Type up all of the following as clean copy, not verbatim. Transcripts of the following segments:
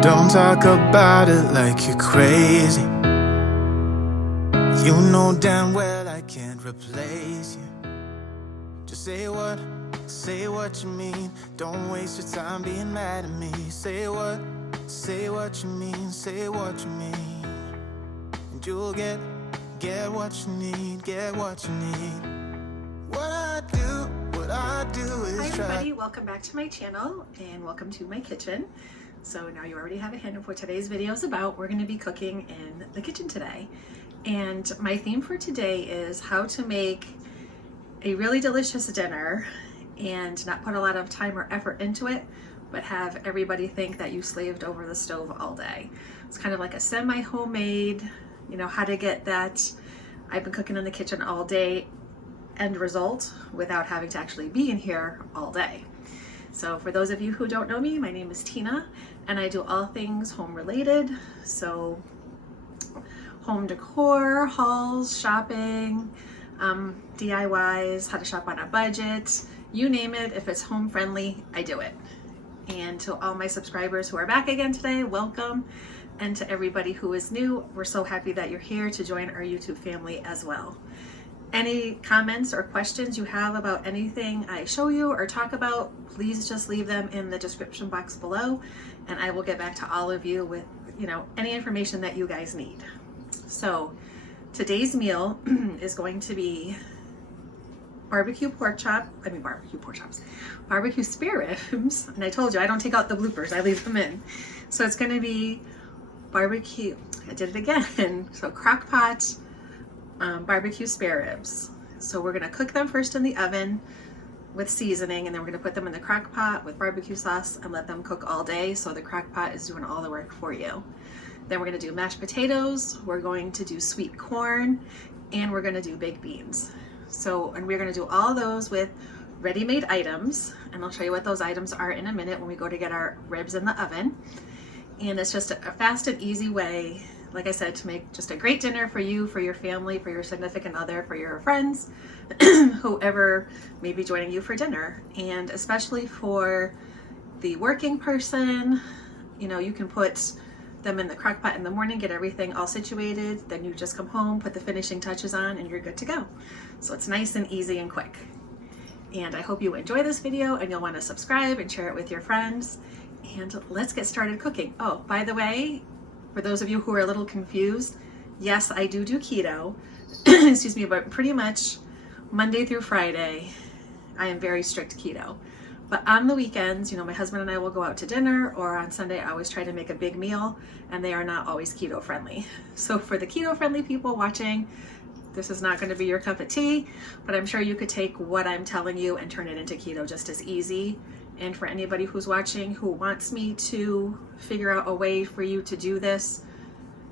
Don't talk about it like you're crazy. You know damn well I can't replace you. Just say what you mean. Don't waste your time being mad at me. Say what you mean. Say what you mean. And you'll get what you need. Get what you need. What I do is Hi everybody, welcome back to my channel and welcome to my kitchen. So now you already have a hint of what today's video is about. We're going to be cooking in the kitchen today. And my theme for today is how to make a really delicious dinner and not put a lot of time or effort into it, but have everybody think that you slaved over the stove all day. It's kind of like a semi-homemade, how to get that I've been cooking in the kitchen all day end result without having to actually be in here all day. So for those of you who don't know me, my name is Tina and I do all things home related. So home decor, hauls, shopping, DIYs, how to shop on a budget, you name it. If it's home friendly, I do it. And to all my subscribers who are back again today, welcome. And to everybody who is new, we're so happy that you're here to join our YouTube family as well. Any comments or questions you have about anything I show you or talk about, please just leave them in the description box below and I will get back to all of you with, any information that you guys need. So today's meal is going to be barbecue spare ribs. And I told you, I don't take out the bloopers, I leave them in. So it's going to be barbecue, I did it again. So crock pot, barbecue spare ribs. So we're gonna cook them first in the oven with seasoning, and then we're gonna put them in the crock pot with barbecue sauce and let them cook all day. So the crock pot is doing all the work for you. Then we're gonna do mashed potatoes, we're going to do sweet corn, and we're gonna do baked beans. And we're gonna do all those with ready-made items, and I'll show you what those items are in a minute when we go to get our ribs in the oven. And it's just a fast and easy way, like I said, to make just a great dinner for you, for your family, for your significant other, for your friends, whoever may be joining you for dinner. And especially for the working person, you can put them in the crock pot in the morning, get everything all situated, then you just come home, put the finishing touches on, and you're good to go. So it's nice and easy and quick. And I hope you enjoy this video and you'll want to subscribe and share it with your friends. And let's get started cooking. Oh, by the way, for those of you who are a little confused, yes, I do keto, excuse me, but pretty much Monday through Friday, I am very strict keto. But on the weekends, my husband and I will go out to dinner, or on Sunday, I always try to make a big meal, and they are not always keto friendly. So for the keto friendly people watching, this is not going to be your cup of tea, but I'm sure you could take what I'm telling you and turn it into keto just as easy. And for anybody who's watching who wants me to figure out a way for you to do this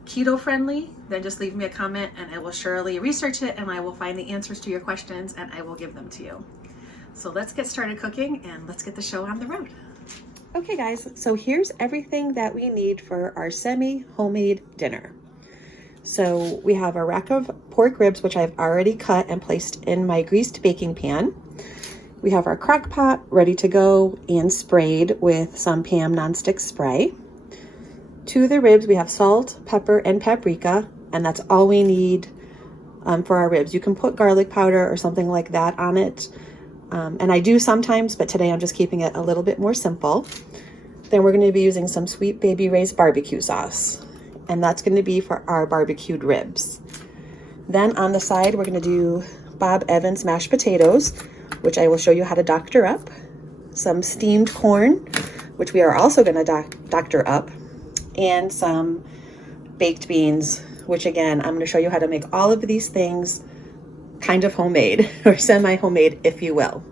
keto friendly, then just leave me a comment and I will surely research it and I will find the answers to your questions and I will give them to you. So let's get started cooking and let's get the show on the road. Okay guys, so here's everything that we need for our semi-homemade dinner. So we have a rack of pork ribs, which I've already cut and placed in my greased baking pan. We have our crock pot ready to go and sprayed with some Pam nonstick spray. To the ribs, we have salt, pepper, and paprika, and that's all we need for our ribs. You can put garlic powder or something like that on it, and I do sometimes, but today I'm just keeping it a little bit more simple. Then we're going to be using some Sweet Baby Ray's barbecue sauce, and that's going to be for our barbecued ribs. Then on the side, we're going to do Bob Evans mashed potatoes, which I will show you how to doctor up, some steamed corn, which we are also going to doctor up, and some baked beans, which again, I'm going to show you how to make all of these things kind of homemade or semi-homemade, if you will.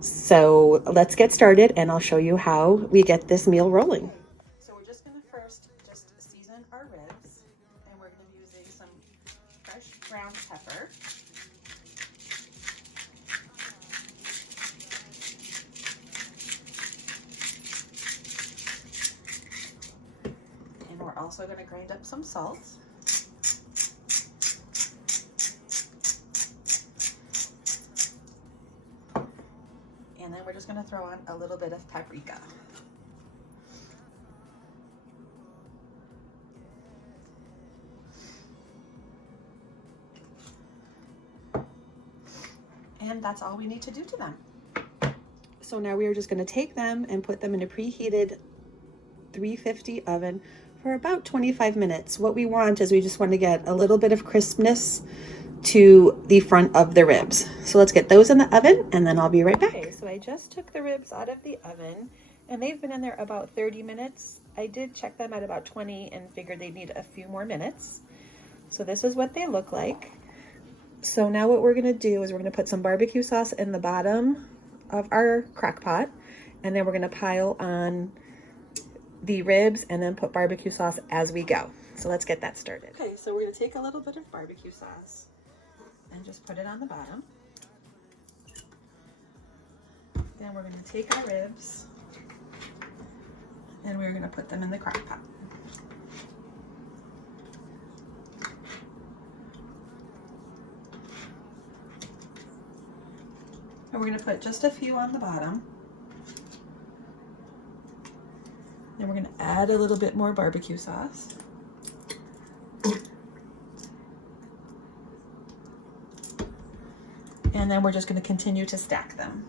So let's get started and I'll show you how we get this meal rolling. So we're just going to first just season our ribs, and we're going to be using some fresh ground pepper. And we're also going to grind up some salt. And then we're just going to throw on a little bit of paprika. and that's all we need to do to them. So now we are just going to take them and put them in a preheated 350 oven for about 25 minutes. What we want is we just want to get a little bit of crispness to the front of the ribs. So let's get those in the oven and then I'll be right back. Okay, so I just took the ribs out of the oven and they've been in there about 30 minutes. I did check them at about 20 and figured they need a few more minutes. So this is what they look like. So now what we're going to do is we're going to put some barbecue sauce in the bottom of our crock pot, and then we're going to pile on the ribs and then put barbecue sauce as we go. So let's get that started. Okay, so we're going to take a little bit of barbecue sauce and just put it on the bottom. Then we're going to take our ribs and we're going to put them in the crock pot. And we're going to put just a few on the bottom. Then we're going to add a little bit more barbecue sauce. And then we're just going to continue to stack them.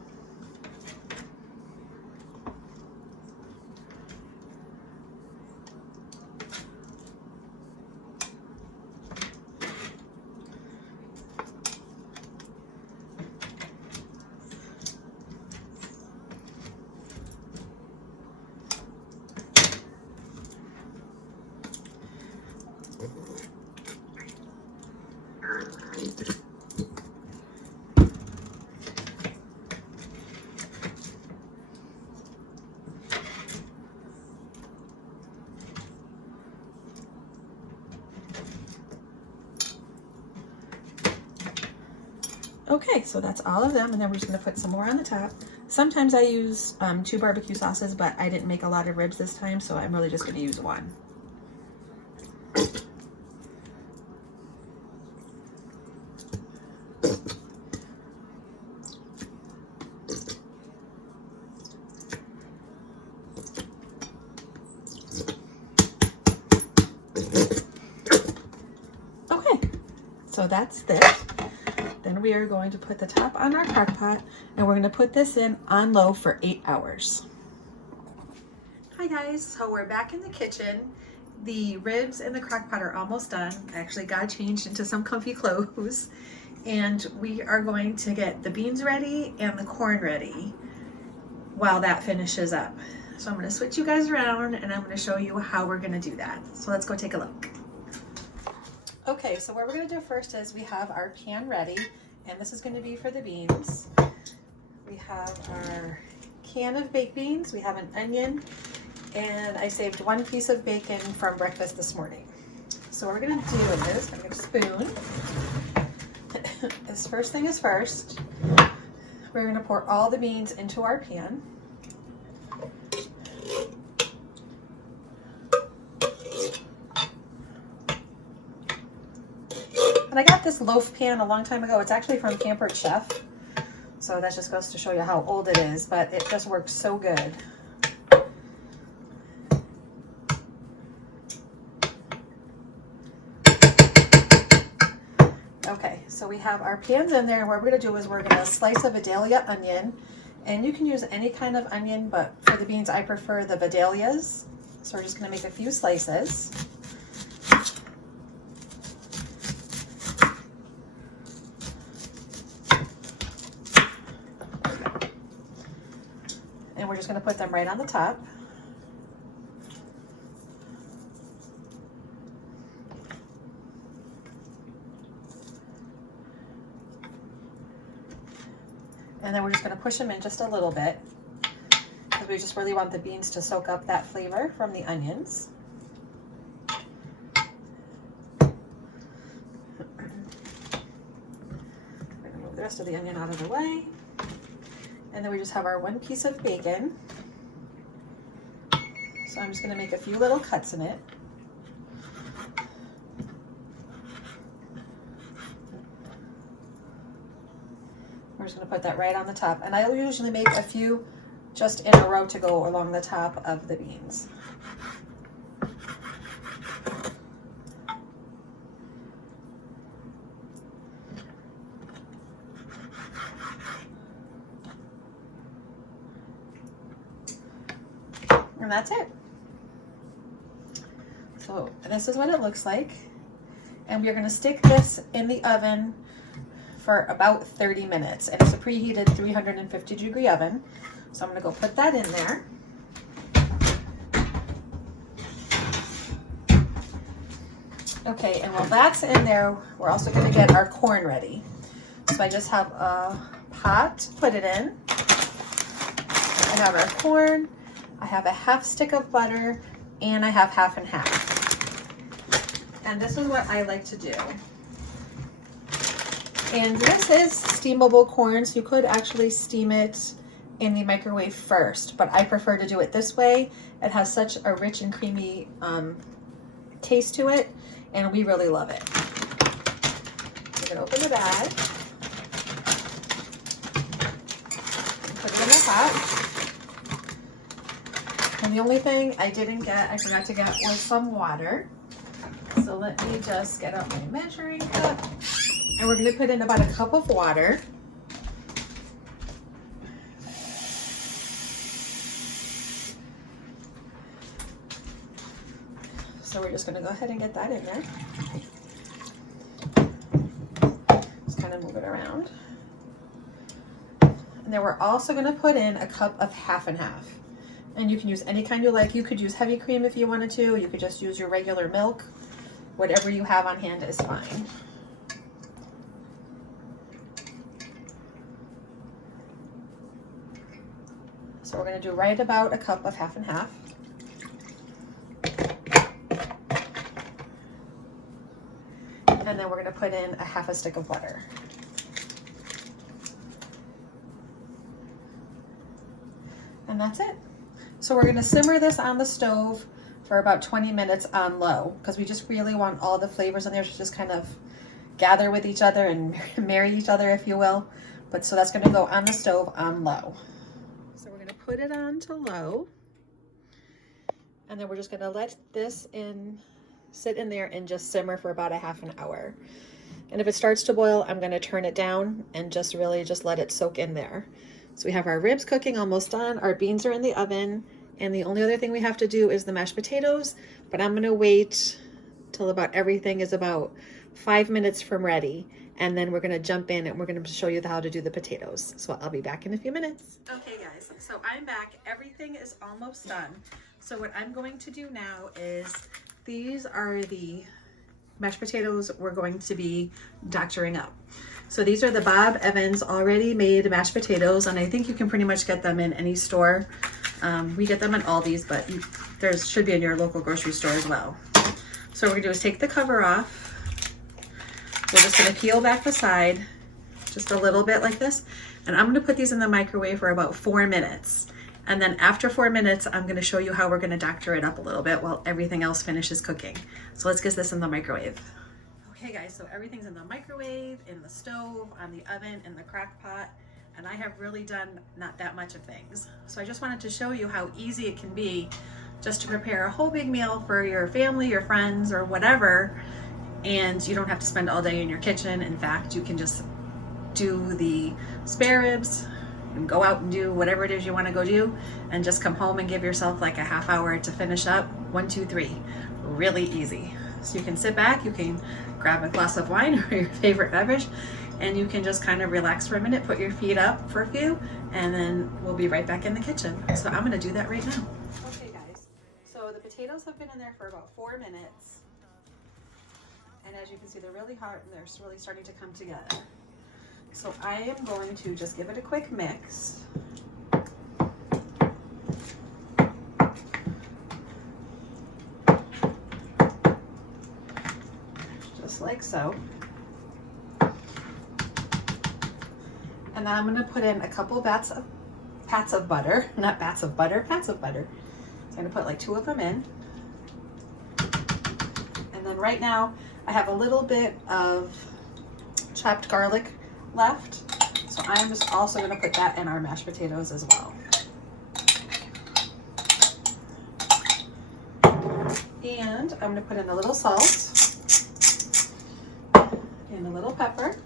Okay, so that's all of them, and then we're just going to put some more on the top. Sometimes I use 2 barbecue sauces, but I didn't make a lot of ribs this time, so I'm really just going to use 1. Okay, so that's this. Then we are going to put the top on our crock pot and we're going to put this in on low for 8 hours. Hi guys, so we're back in the kitchen. The ribs in the crock pot are almost done. I actually got changed into some comfy clothes and we are going to get the beans ready and the corn ready while that finishes up. So I'm going to switch you guys around and I'm going to show you how we're going to do that. So let's go take a look. Okay, so what we're going to do first is we have our pan ready, and this is going to be for the beans. We have our can of baked beans, we have an onion, and I saved 1 piece of bacon from breakfast this morning. So what we're going to do is, I'm going to spoon. This first thing is first. We're going to pour all the beans into our pan. And I got this loaf pan a long time ago. It's actually from Pampered Chef. So that just goes to show you how old it is, but it just works so good. Okay, so we have our pans in there, and what we're going to do is we're going to slice a Vidalia onion. And you can use any kind of onion, but for the beans I prefer the Vidalias. So we're just going to make a few slices. And we're just going to put them right on the top. And then we're just going to push them in just a little bit because we just really want the beans to soak up that flavor from the onions. I'm going to move the rest of the onion out of the way. And then we just have our 1 piece of bacon. So I'm just going to make a few little cuts in it. We're just going to put that right on the top. And I usually make a few just in a row to go along the top of the beans. And that's it. So this is what it looks like. And we're gonna stick this in the oven for about 30 minutes. And it's a preheated 350-degree oven. So I'm gonna go put that in there. Okay, and while that's in there, we're also gonna get our corn ready. So I just have a pot to put it in. I have our corn, I have a half stick of butter, and I have half and half. And this is what I like to do. And this is steamable corn, so you could actually steam it in the microwave first, but I prefer to do it this way. It has such a rich and creamy taste to it, and we really love it. We're gonna open the bag, put it in the pot. And the only thing I forgot to get was some water. So let me just get out my measuring cup. And we're gonna put in about a cup of water. So we're just gonna go ahead and get that in there. Just kind of move it around. And then we're also gonna put in a cup of half and half. And you can use any kind you like. You could use heavy cream if you wanted to. You could just use your regular milk. Whatever you have on hand is fine. So we're gonna do right about a cup of half and half. And then we're gonna put in a half a stick of butter. And that's it. So we're gonna simmer this on the stove for about 20 minutes on low, because we just really want all the flavors in there to just kind of gather with each other and marry each other, if you will. But so that's gonna go on the stove on low. So we're gonna put it on to low, and then we're just gonna let this sit in there and just simmer for about a half an hour. And if it starts to boil, I'm gonna turn it down and just let it soak in there. So we have our ribs cooking, almost done. Our beans are in the oven. And the only other thing we have to do is the mashed potatoes, but I'm gonna wait till about everything is about 5 minutes from ready. And then we're gonna jump in and we're gonna show you how to do the potatoes. So I'll be back in a few minutes. Okay guys, so I'm back. Everything is almost done. So what I'm going to do now is, these are the mashed potatoes we're going to be doctoring up. So these are the Bob Evans already made mashed potatoes, and I think you can pretty much get them in any store. We get them in Aldi's, but there should be in your local grocery store as well. So what we're gonna do is take the cover off. We're just gonna peel back the side just a little bit like this. And I'm gonna put these in the microwave for about 4 minutes. And then after 4 minutes, I'm gonna show you how we're gonna doctor it up a little bit while everything else finishes cooking. So let's get this in the microwave. Okay guys, so everything's in the microwave, in the stove, on the oven, in the crock pot. And I have really done not that much of things. So I just wanted to show you how easy it can be just to prepare a whole big meal for your family, your friends, or whatever. And you don't have to spend all day in your kitchen. In fact, you can just do the spare ribs and go out and do whatever it is you want to go do, and just come home and give yourself like a half hour to finish up. 1, 2, 3, really easy. So you can sit back, you can grab a glass of wine or your favorite beverage, and you can just kind of relax for a minute, put your feet up for a few, and then we'll be right back in the kitchen. So I'm gonna do that right now. Okay guys, so the potatoes have been in there for about 4 minutes. And as you can see, they're really hot and they're really starting to come together. So I am going to just give it a quick mix. Just like so. And then I'm gonna put in a couple pats of butter, not bats of butter, pats of butter. So I'm gonna put like 2 of them in. And then right now, I have a little bit of chopped garlic left. So I'm just also gonna put that in our mashed potatoes as well. And I'm gonna put in a little salt and a little pepper.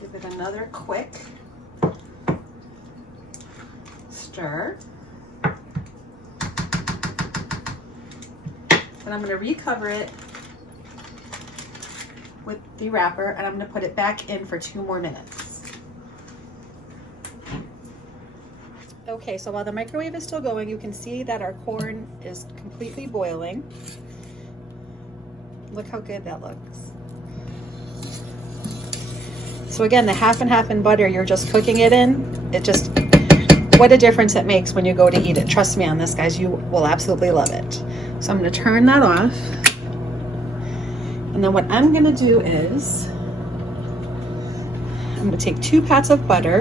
Give it another quick stir. Then I'm going to recover it with the wrapper, and I'm going to put it back in for 2 more minutes. Okay, so while the microwave is still going, you can see that our corn is completely boiling. Look how good that looks. So again, the half and half in butter you're just cooking it in, what a difference it makes when you go to eat it. Trust me on this, guys, you will absolutely love it. So I'm going to turn that off. And then what I'm going to do is, I'm going to take 2 pats of butter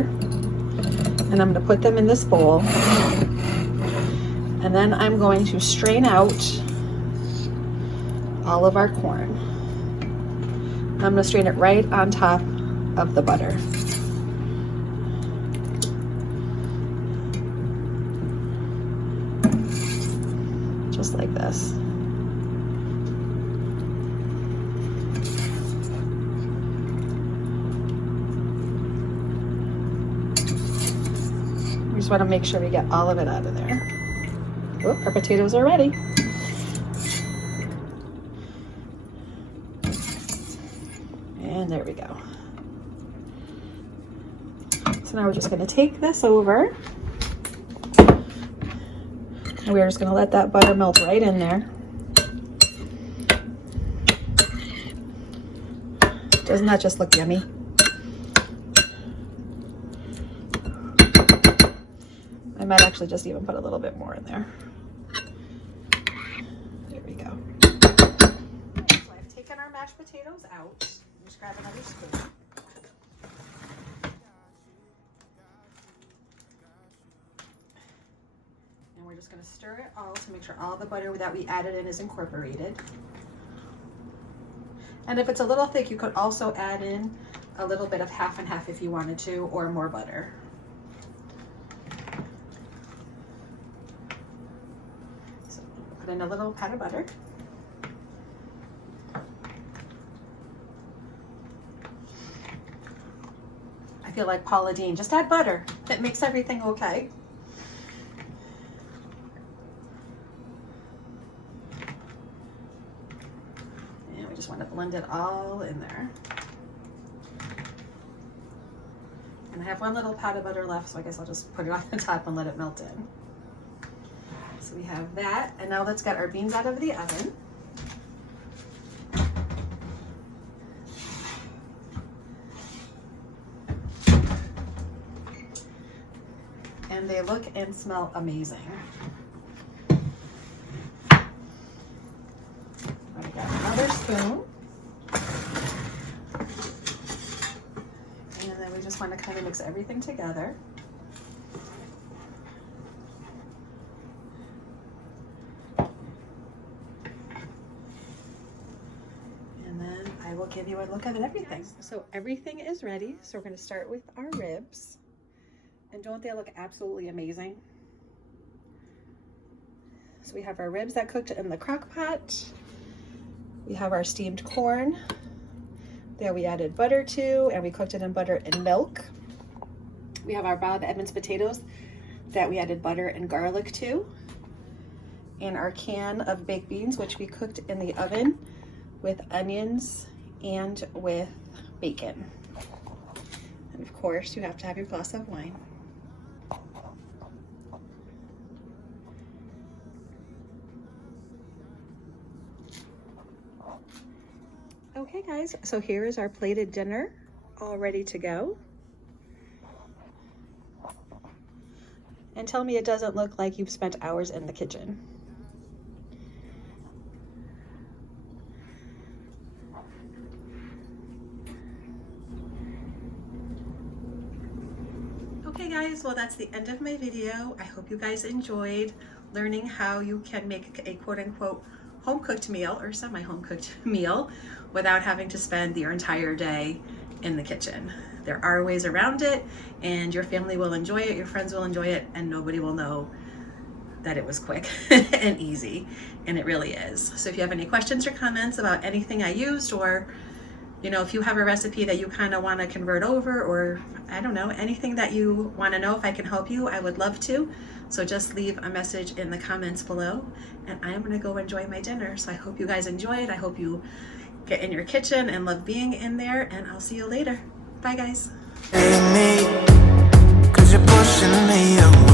and I'm going to put them in this bowl. And then I'm going to strain out all of our corn. I'm going to strain it right on top of the butter. Just like this. We just want to make sure we get all of it out of there. Oh, our potatoes are ready. And there we go. So now we're just going to take this over. And we're just going to let that butter melt right in there. Doesn't that just look yummy? I might actually just even put a little bit more in there. There we go. So I've taken our mashed potatoes out. Just grab another spoon. And we're just going to stir it all to make sure all the butter that we added in is incorporated. And if it's a little thick, you could also add in a little bit of half and half if you wanted to, or more butter. So put in a little pat of butter. I feel like Paula Deen, just add butter. It makes everything okay. And we just want to blend it all in there. And I have 1 little pat of butter left, so I guess I'll just put it on the top and let it melt in. So we have that, and now let's get our beans out of the oven. And they look and smell amazing. I got another spoon. And then we just want to kind of mix everything together. And then I will give you a look at everything. So everything is ready. So we're going to start with our ribs. And don't they look absolutely amazing? So we have our ribs that cooked in the crock pot. We have our steamed corn that we added butter to, and we cooked it in butter and milk. We have our Bob Evans potatoes that we added butter and garlic to. And our can of baked beans, which we cooked in the oven with onions and with bacon. And of course, you have to have your glass of wine. Okay guys, so here is our plated dinner all ready to go. And tell me it doesn't look like you've spent hours in the kitchen. Okay guys, well that's the end of my video. I hope you guys enjoyed learning how you can make a quote-unquote home-cooked meal or semi-home-cooked meal without having to spend your entire day in the kitchen. There are ways around it, and your family will enjoy it, your friends will enjoy it, and nobody will know that it was quick and easy, and it really is. So if you have any questions or comments about anything I used or You know, if you have a recipe that you kind of want to convert over, or I don't know, anything that you want to know if I can help you, I would love to. So just leave a message in the comments below, and I'm going to go enjoy my dinner. So I hope you guys enjoyed. I hope you get in your kitchen and love being in there, and I'll see you later. Bye guys. Hey me, 'cause you're pushing me away.